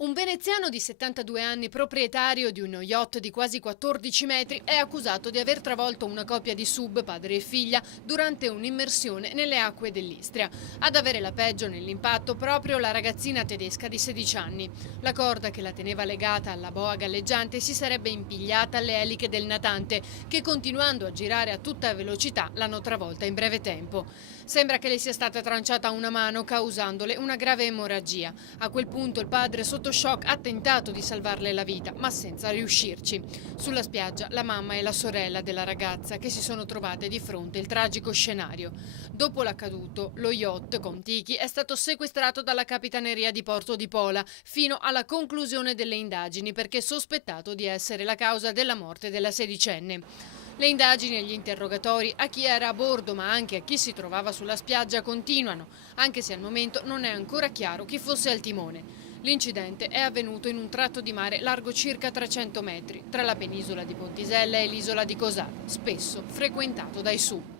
Un veneziano di 72 anni, proprietario di uno yacht di quasi 14 metri, è accusato di aver travolto una coppia di sub, padre e figlia, durante un'immersione nelle acque dell'Istria. Ad avere la peggio nell'impatto proprio la ragazzina tedesca di 16 anni. La corda che la teneva legata alla boa galleggiante si sarebbe impigliata alle eliche del natante, che continuando a girare a tutta velocità l'hanno travolta in breve tempo. Sembra che le sia stata tranciata una mano, causandole una grave emorragia. A quel punto il padre, sotto shock, ha tentato di salvarle la vita, ma senza riuscirci. Sulla spiaggia la mamma e la sorella della ragazza, che si sono trovate di fronte al tragico scenario. Dopo l'accaduto, lo yacht Kon-Tiki è stato sequestrato dalla Capitaneria di Porto di Pola fino alla conclusione delle indagini, perché sospettato di essere la causa della morte della sedicenne. Le indagini e gli interrogatori a chi era a bordo, ma anche a chi si trovava sulla spiaggia, continuano, anche se al momento non è ancora chiaro chi fosse al timone. L'incidente è avvenuto in un tratto di mare largo circa 300 metri, tra la penisola di Pontisella e l'isola di Cosà, spesso frequentato dai SUV.